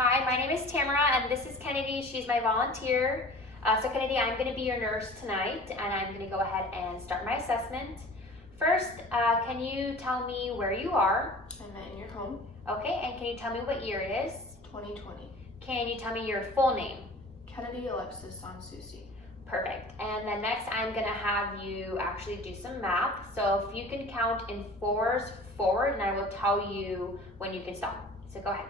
Hi, my name is Tamara, and this is Kennedy. She's my volunteer. So Kennedy, I'm going to be your nurse tonight, and I'm going to go ahead and start my assessment. First, can you tell me where you are? I'm in your home. Okay, and can you tell me what year it is? 2020. Can you tell me your full name? Kennedy Alexis Sansusi. Perfect. And then next, I'm going to have you actually do some math. So if you can count in fours forward, and I will tell you when you can stop. So go ahead.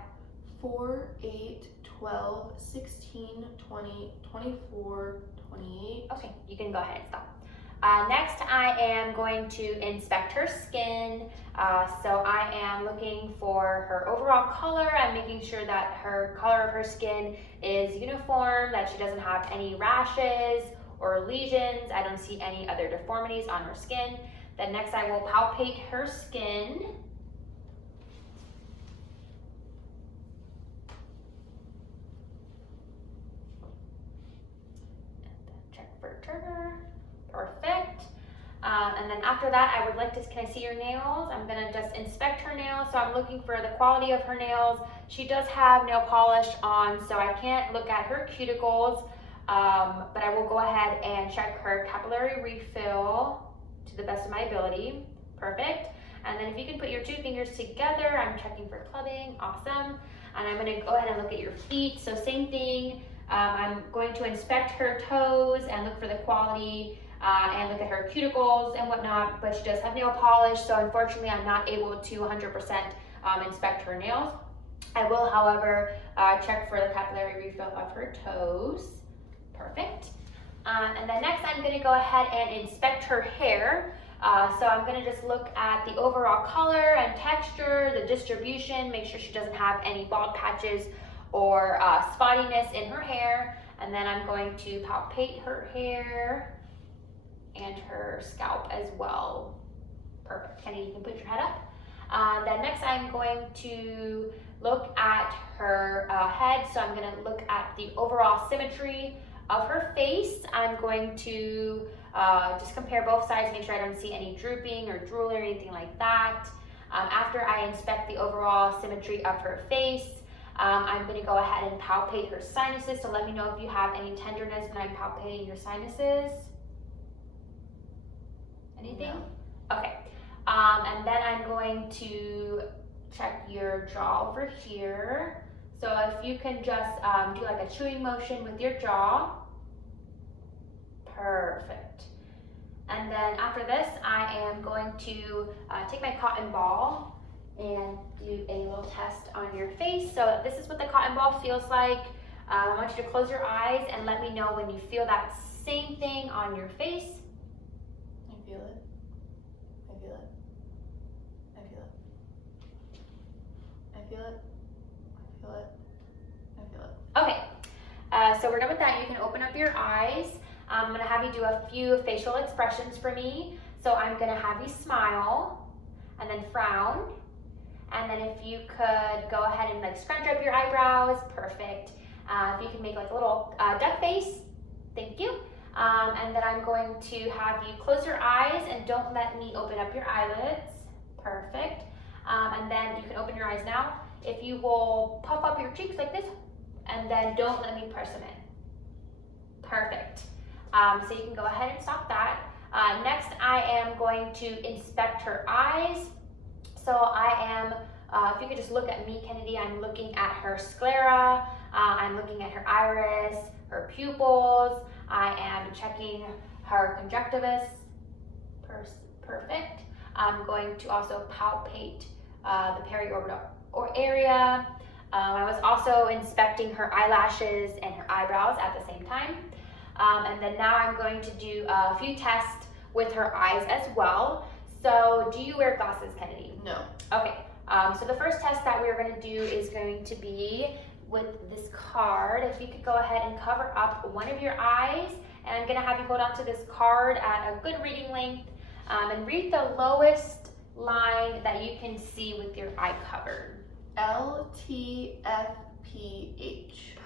4, 8, 12, 16, 20, 24, 28. Okay, you can go ahead and stop. Next, I am going to inspect her skin. So I am looking for her overall color. I'm making sure that her color of her skin is uniform, that she doesn't have any rashes or lesions. I don't see any other deformities on her skin. Then next, I will palpate her skin. For Turner, perfect. And then after that, I would like to, can I see your nails? I'm gonna just inspect her nails. So I'm looking for the quality of her nails. She does have nail polish on, so I can't look at her cuticles, but I will go ahead and check her capillary refill to the best of my ability. Perfect. And then if you can put your two fingers together, I'm checking for clubbing, awesome. And I'm gonna go ahead and look at your feet, so same thing. I'm going to inspect her toes and look for the quality and look at her cuticles and whatnot, but she does have nail polish, so unfortunately I'm not able to 100% inspect her nails. I will, however, check for the capillary refill of her toes. Perfect. And then next I'm going to go ahead and inspect her hair. So I'm going to just look at the overall color and texture, the distribution, make sure she doesn't have any bald patches or spottiness in her hair. And then I'm going to palpate her hair and her scalp as well. Perfect. Kenny, you can put your head up. Then next I'm going to look at her head. So I'm going to look at the overall symmetry of her face. I'm going to just compare both sides, make sure I don't see any drooping or drool or anything like that. After I inspect the overall symmetry of her face, I'm going to go ahead and palpate her sinuses. So let me know if you have any tenderness when I'm palpating your sinuses. Anything? No. Okay. And then I'm going to check your jaw over here. So if you can just do like a chewing motion with your jaw. Perfect. And then after this, I am going to take my cotton ball and do a little test on your face. So this is what the cotton ball feels like. I want you to close your eyes and let me know when you feel that same thing on your face. I feel it. I feel it. I feel it. I feel it. I feel it. I feel it. Okay, so we're done with that. You can open up your eyes. I'm gonna have you do a few facial expressions for me. So I'm gonna have you smile and then frown. And then if you could go ahead and like scrunch up your eyebrows, perfect. If you can make like a little duck face, thank you. And then I'm going to have you close your eyes and don't let me open up your eyelids, perfect. And then you can open your eyes now. If you will puff up your cheeks like this, and then don't let me press them in, perfect. So you can go ahead and stop that. Next, I am going to inspect her eyes. So I am, if you could just look at me, Kennedy, I'm looking at her sclera, I'm looking at her iris, her pupils, I am checking her conjunctivus, perfect. I'm going to also palpate the periorbital area. I was also inspecting her eyelashes and her eyebrows at the same time. And then now I'm going to do a few tests with her eyes as well. So do you wear glasses, Kennedy? No. Okay, so the first test that we're going to do is going to be with this card. If you could go ahead and cover up one of your eyes, and I'm going to have you hold on to this card at a good reading length and read the lowest line that you can see with your eye covered. LTFPH.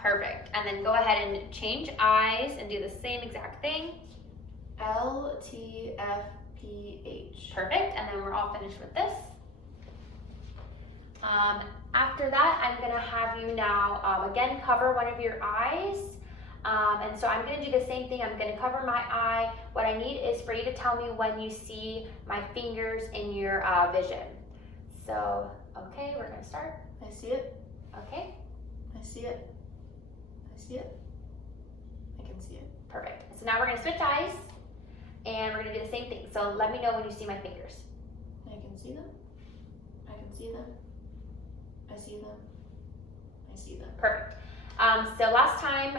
Perfect. And then go ahead and change eyes and do the same exact thing. LTFPH. Perfect. And then we're all finished with this. After that, I'm gonna have you now, again, cover one of your eyes. And so I'm gonna do the same thing. I'm gonna cover my eye. What I need is for you to tell me when you see my fingers in your vision. So, okay, we're gonna start. I see it. Okay, I see it. I see it. I can see it. perfect. So now we're gonna switch eyes and we're gonna do the same thing. So let me know when you see my fingers. I can see them. I can see them. I see them. I see them. Perfect. So last time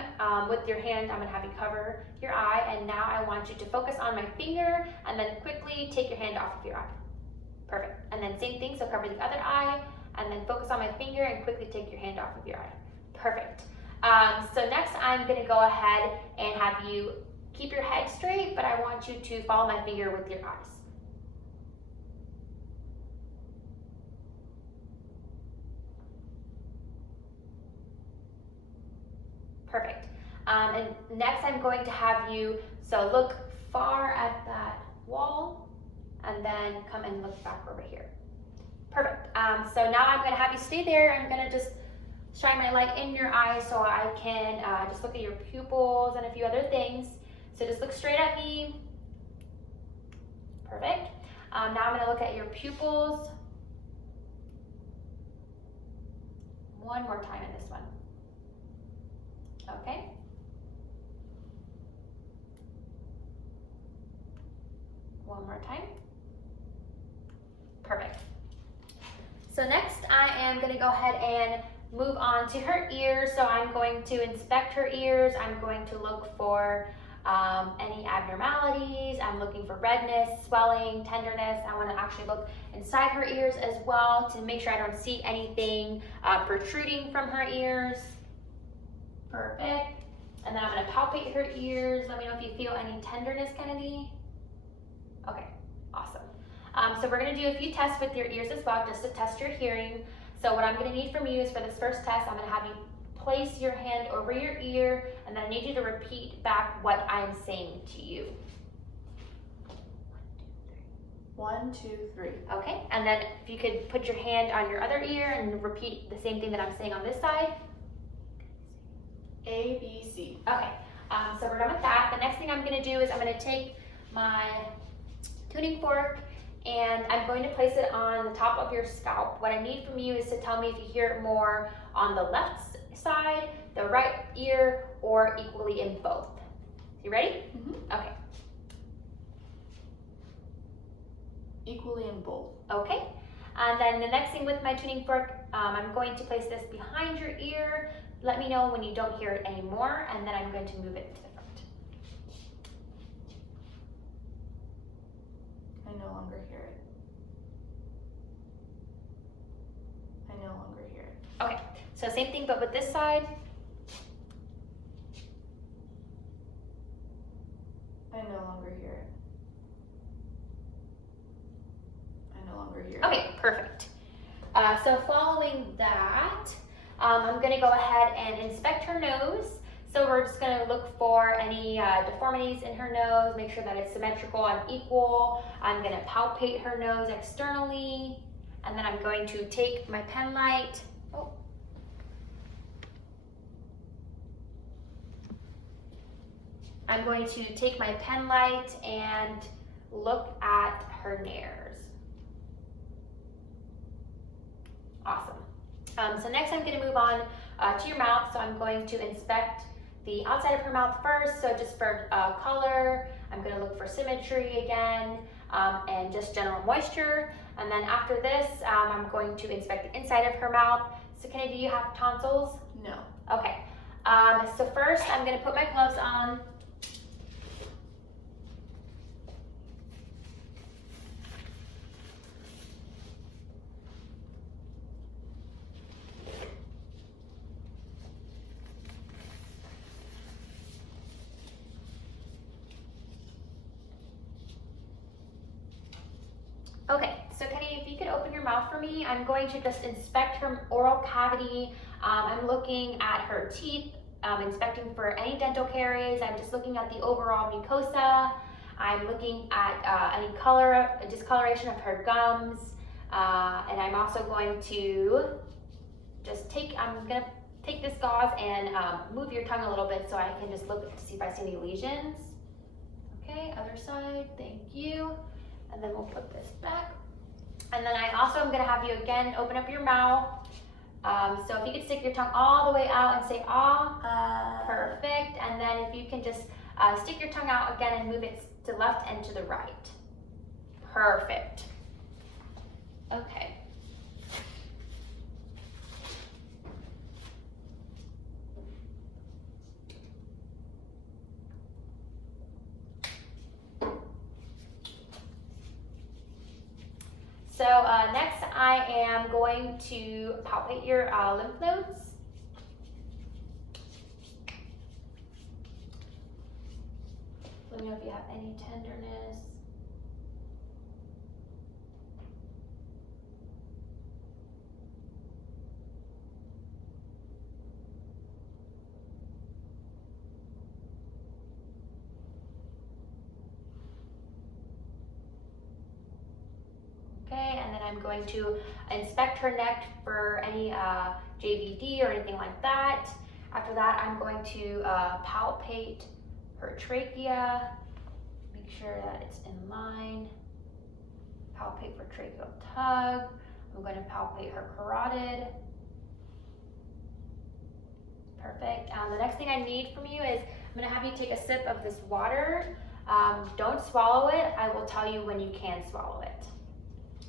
with your hand, I'm gonna have you cover your eye, and now I want you to focus on my finger and then quickly take your hand off of your eye. Perfect. And then same thing, so cover the other eye and then focus on my finger and quickly take your hand off of your eye. Perfect. So next I'm gonna go ahead and have you keep your head straight, but I want you to follow my finger with your eyes. Perfect. And next I'm going to have you, so look far at that wall and then come and look back over here. Perfect. So now I'm gonna have you stay there. I'm gonna just shine my light in your eyes so I can just look at your pupils and a few other things. So just look straight at me. Perfect. Now I'm gonna look at your pupils. One more time in this one. Okay. One more time. Perfect. So next I am going to go ahead and move on to her ears. So I'm going to inspect her ears. I'm going to look for any abnormalities. I'm looking for redness, swelling, tenderness. I want to actually look inside her ears as well to make sure I don't see anything protruding from her ears. Perfect. And then I'm going to palpate her ears. Let me know if you feel any tenderness, Kennedy. Okay, awesome. So we're going to do a few tests with your ears as well, just to test your hearing. So what I'm going to need from you is for this first test, I'm going to have you place your hand over your ear, and then I need you to repeat back what I'm saying to you. 1, 2, 3. Okay, and then if you could put your hand on your other ear and repeat the same thing that I'm saying on this side. A, B, C. Okay, so we're done with that. The next thing I'm going to do is I'm going to take my tuning fork and I'm going to place it on the top of your scalp. What I need from you is to tell me if you hear it more on the left side, the right ear, or equally in both. You ready? Mm-hmm. Okay. Equally in both. Okay. And then the next thing with my tuning fork, I'm going to place this behind your ear. Let me know when you don't hear it anymore, and then I'm going to move it to the front. I no longer hear it. I no longer hear it. Okay, so same thing, but with this side. I no longer hear it. I no longer hear it. Okay, perfect. So following that, I'm gonna go ahead and inspect her nose. So we're just gonna look for any deformities in her nose, make sure that it's symmetrical and equal. I'm gonna palpate her nose externally, and then I'm going to take my pen light. I'm going to take my pen light and look at her nares. Awesome. So next I'm going to move on to your mouth. So I'm going to inspect the outside of her mouth first. So just for color, I'm going to look for symmetry again, and just general moisture. And then after this, I'm going to inspect the inside of her mouth. So Kennedy, do you have tonsils? No. Okay. So first I'm going to put my gloves on. Okay, so Kenny, if you could open your mouth for me, I'm going to just inspect her oral cavity. I'm looking at her teeth, inspecting for any dental caries. I'm just looking at the overall mucosa. I'm looking at any color, discoloration of her gums. And I'm also going to just I'm gonna take this gauze and move your tongue a little bit so I can just look to see if I see any lesions. Okay, other side, thank you. And then we'll put this back. And then I also am gonna have you again open up your mouth. So if you could stick your tongue all the way out and say ah, perfect. And then if you can just stick your tongue out again and move it to the left and to the right. Perfect. Okay. So next I am going to palpate your lymph nodes. Let me know if you have any tenderness. Okay, and then I'm going to inspect her neck for any JVD or anything like that. After that, I'm going to palpate her trachea, make sure that it's in line. Palpate for tracheal tug. I'm going to palpate her carotid. Perfect. The next thing I need from you is I'm going to have you take a sip of this water. Don't swallow it. I will tell you when you can swallow it.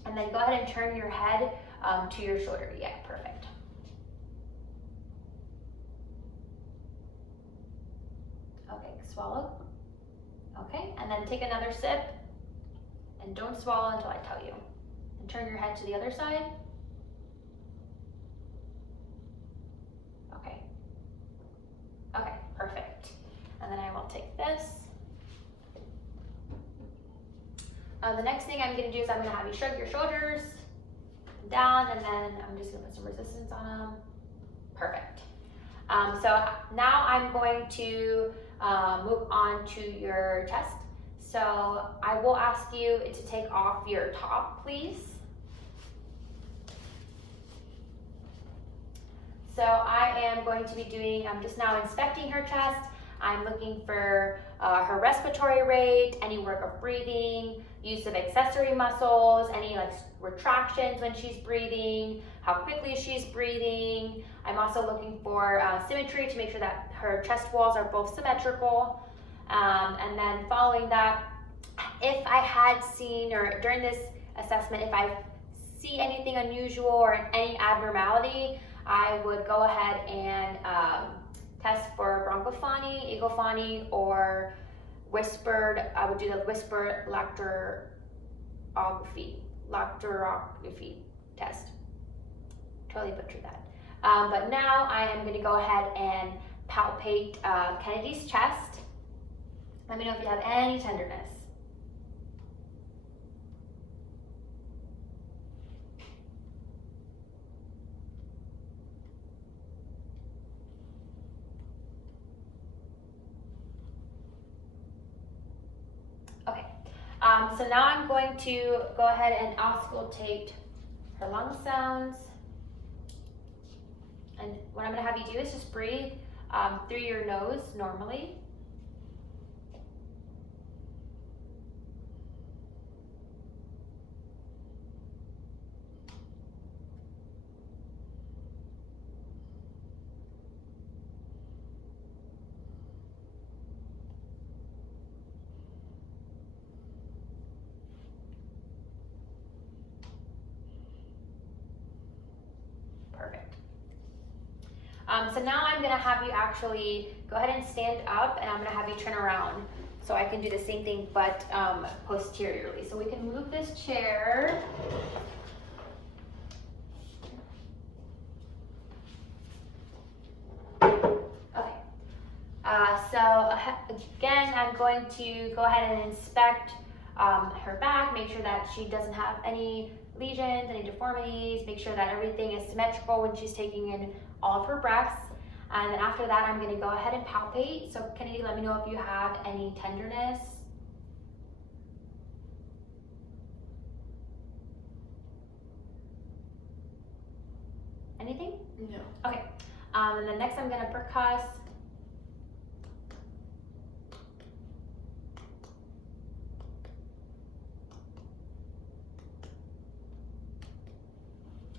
And then go ahead and turn your head to your shoulder. Yeah, perfect. Okay, swallow. Okay, and then take another sip. And don't swallow until I tell you. And turn your head to the other side. Okay. Okay, perfect. And then I will take this. The next thing I'm going to do is I'm going to have you shrug your shoulders down, and then I'm just going to put some resistance on them. Perfect. So now I'm going to move on to your chest. So I will ask you to take off your top, please. So I am going to be doing, I'm just now inspecting her chest. I'm looking for her respiratory rate, any work of breathing, use of accessory muscles, any like retractions when she's breathing, how quickly she's breathing. I'm also looking for symmetry to make sure that her chest walls are both symmetrical. And then following that, if I had seen, or during this assessment, if I see anything unusual or any abnormality, I would go ahead and test for bronchophony, egophony, or whispered, I would do the whispered lacterography test. Totally butchered that. But now I am going to go ahead and palpate Kennedy's chest. Let me know if you have any tenderness. Okay, so now I'm going to go ahead and auscultate her lung sounds. And what I'm going to have you do is just breathe through your nose normally. Perfect. So now I'm going to have you actually go ahead and stand up, and I'm going to have you turn around so I can do the same thing but posteriorly. So we can move this chair. Okay. So again, I'm going to go ahead and inspect her back, make sure that she doesn't have any lesions, any deformities, make sure that everything is symmetrical when she's taking in all of her breaths. And then after that, I'm going to go ahead and palpate. So Kennedy, let me know if you have any tenderness. No. Okay. And then next I'm gonna percuss.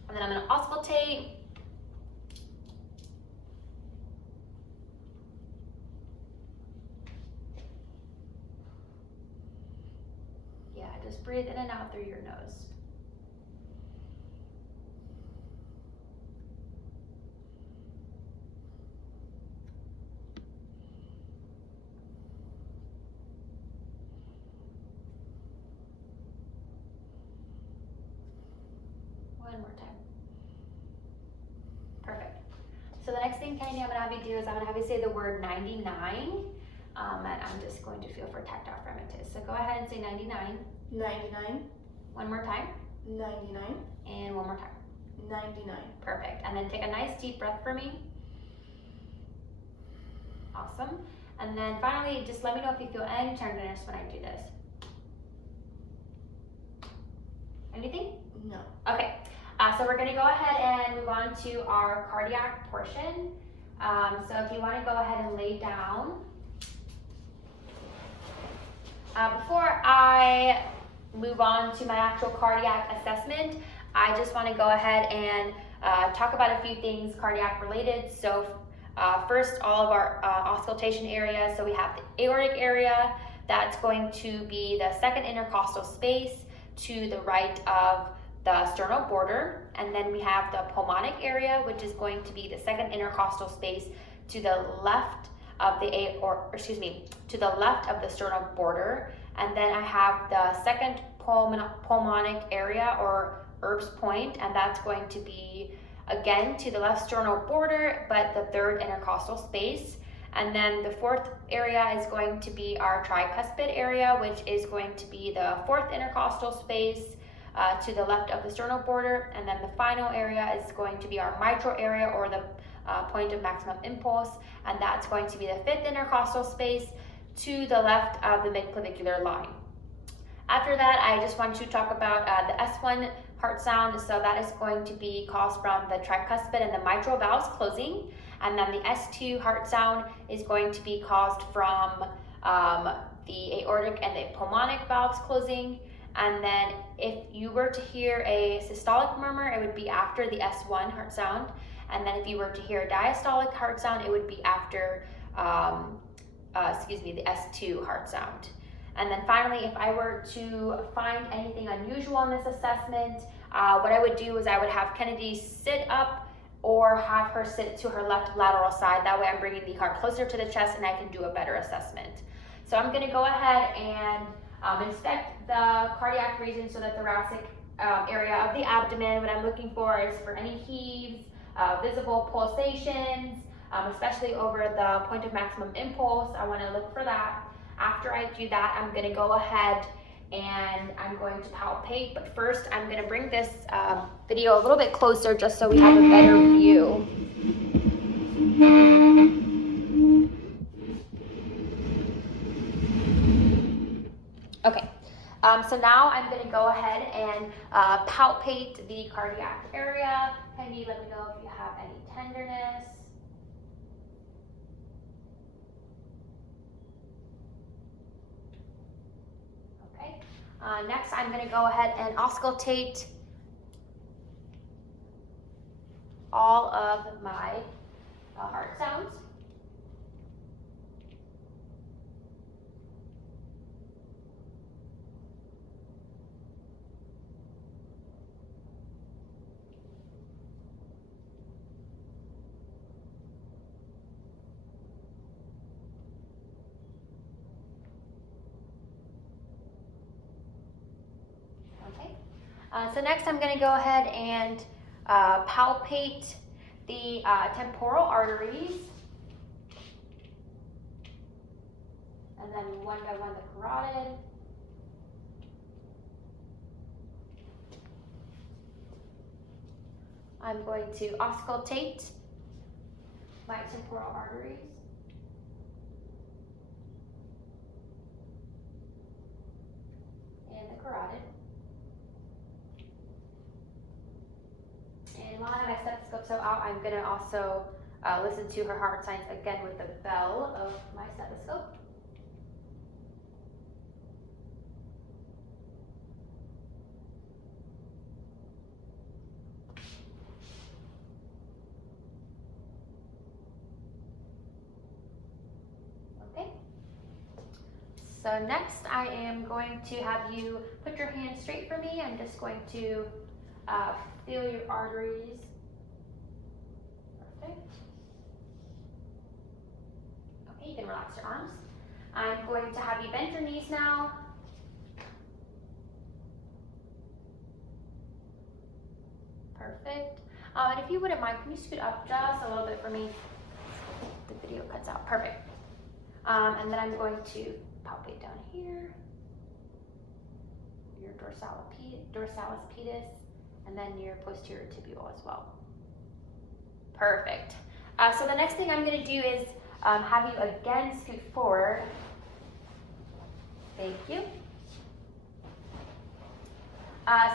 And then I'm gonna auscultate. Yeah, just breathe in and out through your nose. One more time. Perfect. So the next thing, Kennedy, I'm gonna have you do is I'm gonna have you say the word 99. And I'm just going to feel for tactile fragmentis. So go ahead and say 99. 99. One more time. 99. And one more time. 99. Perfect. And then take a nice deep breath for me. Awesome. And then finally, just let me know if you feel any tenderness when I do this. Anything? No. Okay. So we're going to go ahead and move on to our cardiac portion. So if you want to go ahead and lay down. Before I move on to my actual cardiac assessment, I just want to go ahead and talk about a few things cardiac related. So first, all of our auscultation areas. So we have the aortic area. That's going to be the second intercostal space to the right of the sternal border. And then we have the pulmonic area, which is going to be the second intercostal space to the left of the to the left of the sternal border. And then I have the second pulmonic area, or Erb's point, and that's going to be again to the left sternal border, but the third intercostal space. And then the fourth area is going to be our tricuspid area, which is going to be the fourth intercostal space to the left of the sternal border. And then the final area is going to be our mitral area, or the point of maximum impulse, and that's going to be the fifth intercostal space to the left of the midclavicular line. After that, I just want to talk about the S1 heart sound. So that is going to be caused from the tricuspid and the mitral valves closing. And then the S2 heart sound is going to be caused from the aortic and the pulmonic valves closing. And then if you were to hear a systolic murmur, it would be after the S1 heart sound. And then if you were to hear a diastolic heart sound, it would be after, the S2 heart sound. And then finally, if I were to find anything unusual in this assessment, what I would do is I would have Kennedy sit up or have her sit to her left lateral side. That way I'm bringing the heart closer to the chest and I can do a better assessment. So I'm gonna go ahead and inspect the cardiac region, so the thoracic area of the abdomen. What I'm looking for is for any heaves, visible pulsations, especially over the point of maximum impulse. I want to look for that. After I do that, I'm going to go ahead and I'm going to palpate. But first, I'm going to bring this video a little bit closer just so we have a better view. Okay. So now I'm going to go ahead and palpate the cardiac area. Kennedy, let me know if you have any tenderness. Okay. Next, I'm going to go ahead and auscultate all of my heart sounds. So next I'm going to go ahead and palpate the temporal arteries, and then one by one the carotid. I'm going to auscultate my temporal arteries. And the carotid. And while my stethoscope's so out, I'm gonna also listen to her heart signs again with the bell of my stethoscope. Okay. So next I am going to have you put your hand straight for me. I'm just going to feel your arteries. Perfect. Okay, you can relax your arms. I'm going to have you bend your knees now. Perfect. And if you wouldn't mind, can you scoot up just a little bit for me? The video cuts out. Perfect. And then I'm going to palpate down here, your dorsalis pedis, and then your posterior tibial as well. Perfect. So the next thing I'm going to do is have you again scoot forward. Thank you.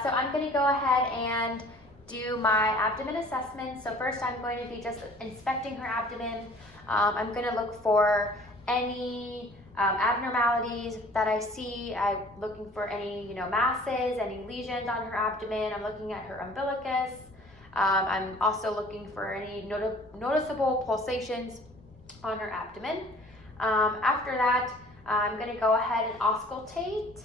So I'm going to go ahead and do my abdomen assessment. So first I'm going to be just inspecting her abdomen. I'm going to look for any abnormalities that I see. I'm looking for any masses, any lesions on her abdomen. I'm looking at her umbilicus. I'm also looking for any noticeable pulsations on her abdomen. After that, I'm going to go ahead and auscultate.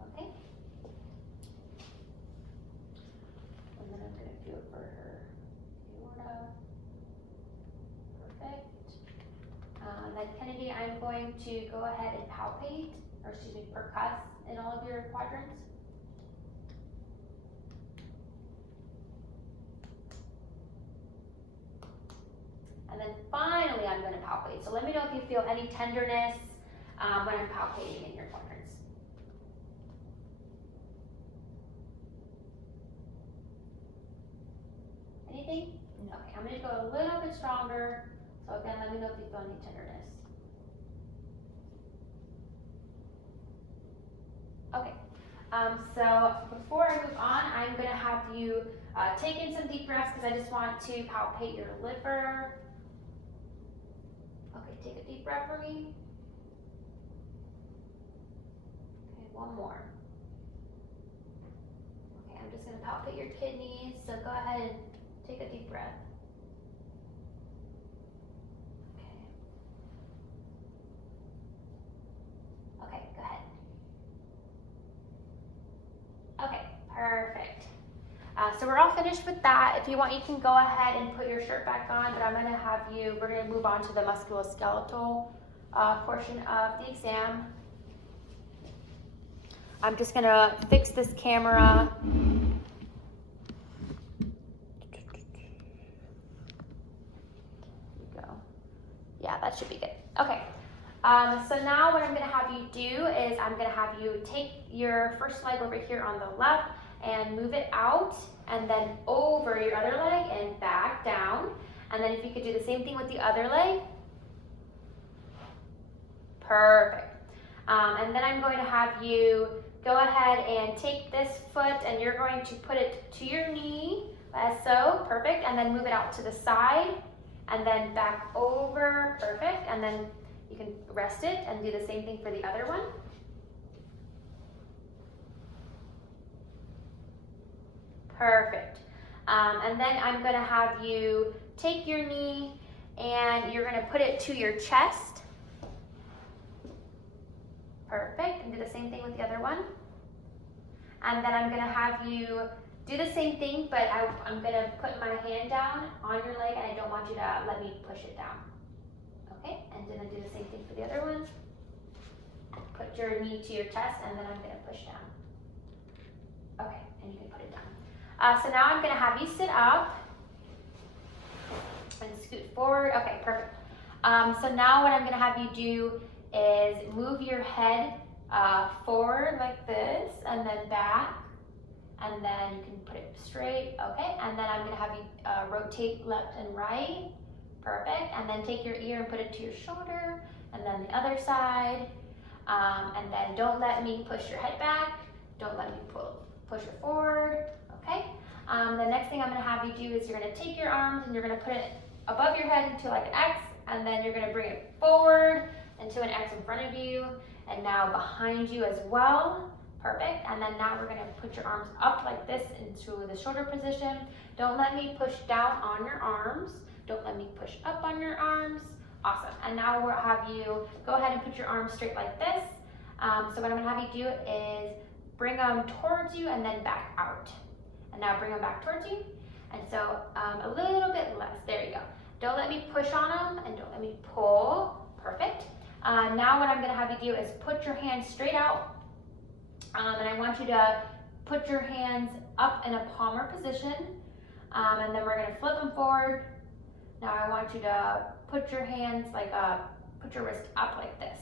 Okay. And then I'm going to do it for her aorta. Perfect. Then Kennedy, I'm going to go ahead and palpate, or excuse me, percuss in all of your quadrants. And then finally, I'm going to palpate. So let me know if you feel any tenderness when I'm palpating in your quadrants. Anything? No. Okay, I'm going to go a little bit stronger. So again, let me know if you feel any tenderness. Okay, so before I move on, I'm going to have you take in some deep breaths because I just want to palpate your liver. Okay, take a deep breath for me. Okay, one more. Okay, I'm just going to palpate your kidneys, so go ahead and take a deep breath. Okay, go ahead. Okay, perfect. So we're all finished with that. If you want, you can go ahead and put your shirt back on, but I'm going to have you, we're going to move on to the musculoskeletal portion of the exam. I'm just going to fix this camera. Yeah, that should be good. Okay. So now what I'm going to have you do is I'm going to have you take your first leg over here on the left and move it out and then over your other leg and back down. And then if you could do the same thing with the other leg. Perfect. And then I'm going to have you go ahead and take this foot and you're going to put it to your knee, as so, perfect, and then move it out to the side and then back over, perfect, and then you can rest it and do the same thing for the other one. Perfect. And then I'm going to have you take your knee and you're going to put it to your chest. Perfect. And do the same thing with the other one. And then I'm going to have you do the same thing, but I'm going to put my hand down on your leg and I don't want you to let me push it down. Okay? And then do the same thing for the other one. Put your knee to your chest and then I'm going to push down. Okay, and you can put it down. So now I'm going to have you sit up and scoot forward. Okay, perfect. So now what I'm gonna have you do is move your head forward like this, and then back, and then you can put it straight, okay? And then I'm gonna have you rotate left and right, perfect. And then take your ear and put it to your shoulder, and then the other side. And then don't let me push your head back, don't let me push it forward, okay? The next thing I'm gonna have you do is you're gonna take your arms and you're gonna put it above your head into like an X, and then you're gonna bring it forward into an X in front of you, and now behind you as well, perfect. And then now we're gonna put your arms up like this into the shoulder position. Don't let me push down on your arms, don't let me push up on your arms. Awesome. And now we'll have you go ahead and put your arms straight like this. So what I'm gonna have you do is bring them towards you and then back out. And now bring them back towards you. And so a little bit less, there you go. Don't let me push on them and don't let me pull, perfect. Now what I'm gonna have you do is put your hands straight out. And I want you to put your hands up in a palmer position. And then we're gonna flip them forward. Now I want you to put your hands like, put your wrist up like this,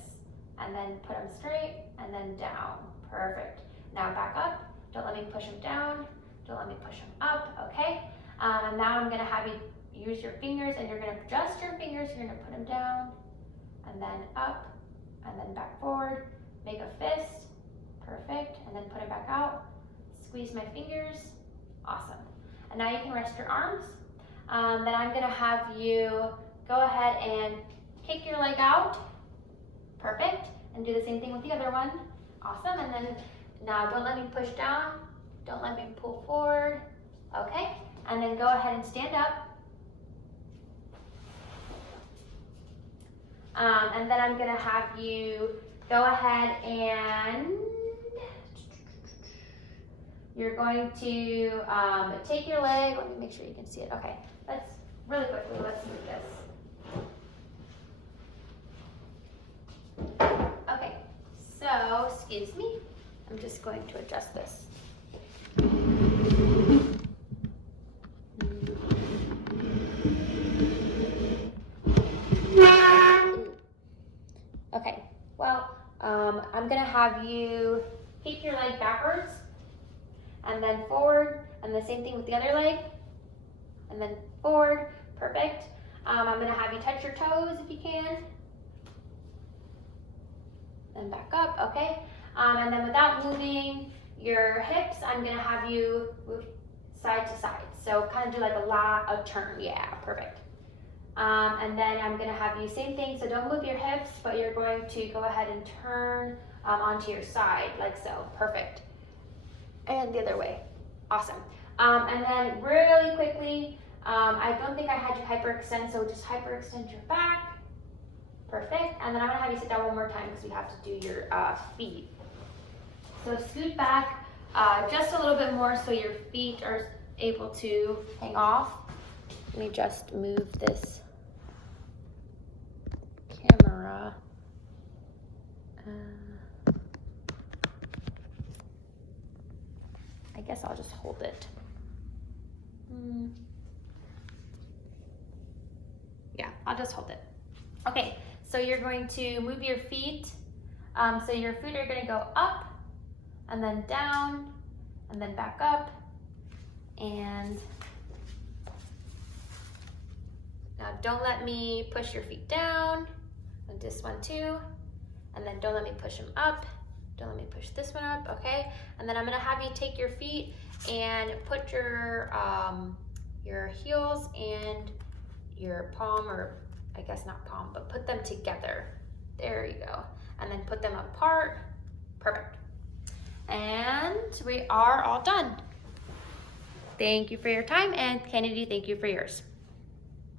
and then put them straight, and then down, perfect. Now back up, don't let me push them down, don't let me push them up, okay? And now I'm gonna have you use your fingers, and you're gonna adjust your fingers, you're gonna put them down, and then up, and then back forward, make a fist, perfect, and then put it back out, squeeze my fingers, awesome. And now you can rest your arms. Then I'm gonna have you go ahead and kick your leg out, perfect, and do the same thing with the other one, awesome. And then now don't let me push down, don't let me pull forward, okay? And then go ahead and stand up. And then I'm gonna have you go ahead and you're going to take your leg, let me make sure you can see it, okay. Let's, really quickly, let's move this. Okay, so, excuse me, I'm just going to adjust this. Okay, well, I'm gonna have you kick your leg backwards, and then forward, and the same thing with the other leg, and then forward, perfect. I'm gonna have you touch your toes if you can, and back up, okay? And then without moving your hips, I'm gonna have you move side to side. So kind of do like a turn, yeah, perfect. And then I'm gonna have you, same thing, so don't move your hips, but you're going to go ahead and turn onto your side, like so, perfect. And the other way, awesome. And then really quickly, I don't think I had you hyperextend, so just hyperextend your back, perfect. And then I'm gonna have you sit down one more time because we have to do your feet. So scoot back just a little bit more so your feet are able to hang off. Let me just move this camera. I guess I'll just hold it. Yeah, I'll just hold it. Okay, so you're going to move your feet. So your feet are gonna go up, and then down, and then back up, and now don't let me push your feet down, and this one too, and then don't let me push them up, don't let me push this one up, okay? And then I'm gonna have you take your feet and put your heels and your palm, or I guess not palm, but put them together. There you go. And then put them apart, perfect. And we are all done. Thank you for your time, and Kennedy, thank you for yours.